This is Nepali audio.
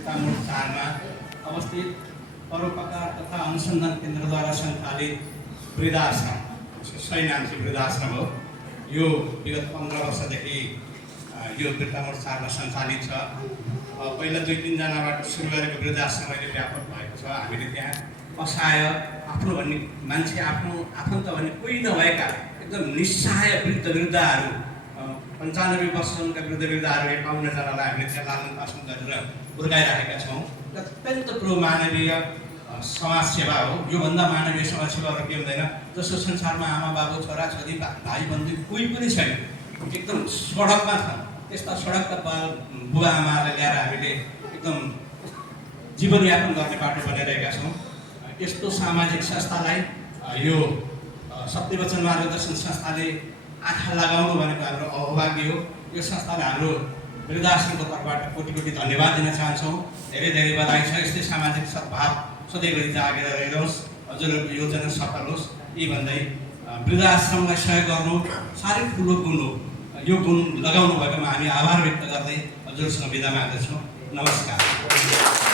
बिर्तामोड 4 मा अवस्थित परोपकार तथा अनुसन्धान केन्द्रद्वारा सञ्चालित वृद्धाश्रम सैनान्सी वृद्धाश्रम हो। यो विगत 15 वर्षदेखि यो बिर्तामोड 4 मा सञ्चालित छ। पहिला 2-3 जनाबाट सुरु गरेको वृद्धाश्रम अहिले व्यापक भएको छ। हामीले त्यहाँ असहाय आफ्नो भन्ने मान्छे, आफ्नो आफन्त भन्ने कोही नभएका एकदम निस्सहाय वृद्धहरू 95 वर्षका वृद्धहरू 51 जनालाई हामीले त्यहाँ लालन पालन गरेर हुर्काइराखेका छौँ। अत्यन्त ठुलो मानवीय समाजसेवा हो। योभन्दा मानवीय समाजसेवा अरू के हुँदैन। जसो संसारमा आमा बाबु छोरा छोरी भाइ बन्धु कोही पनि छैन, एकदम सडकमा छन्। त्यस्ता सडकका बुबा आमालाई ल्याएर हामीले एकदम जीवनयापन गर्ने बाटो बनाइरहेका छौँ। यस्तो सामाजिक संस्थालाई यो सत्यवचन मार्गदर्शन संस्थाले आँखा लगाउनु भनेको हाम्रो अभाग्य हो। यो संस्थालाई हाम्रो वृद्धाश्रमको तर्फबाट कोटि कोटि धन्यवाद दिन चाहन्छौँ। धेरै धेरै बधाई छ। यस्तै सामाजिक सद्भाव सधैँभरि जागेर रहिरहोस्, हजुरहरूको योजना सफल होस् यी भन्दै वृद्धाश्रमलाई सहयोग गर्नु साह्रै ठुलो गुण हो। यो गुण लगाउनु भएकोमा हामी आभार व्यक्त गर्दै हजुरसँग बिदा माग्दछौँ। नमस्कार।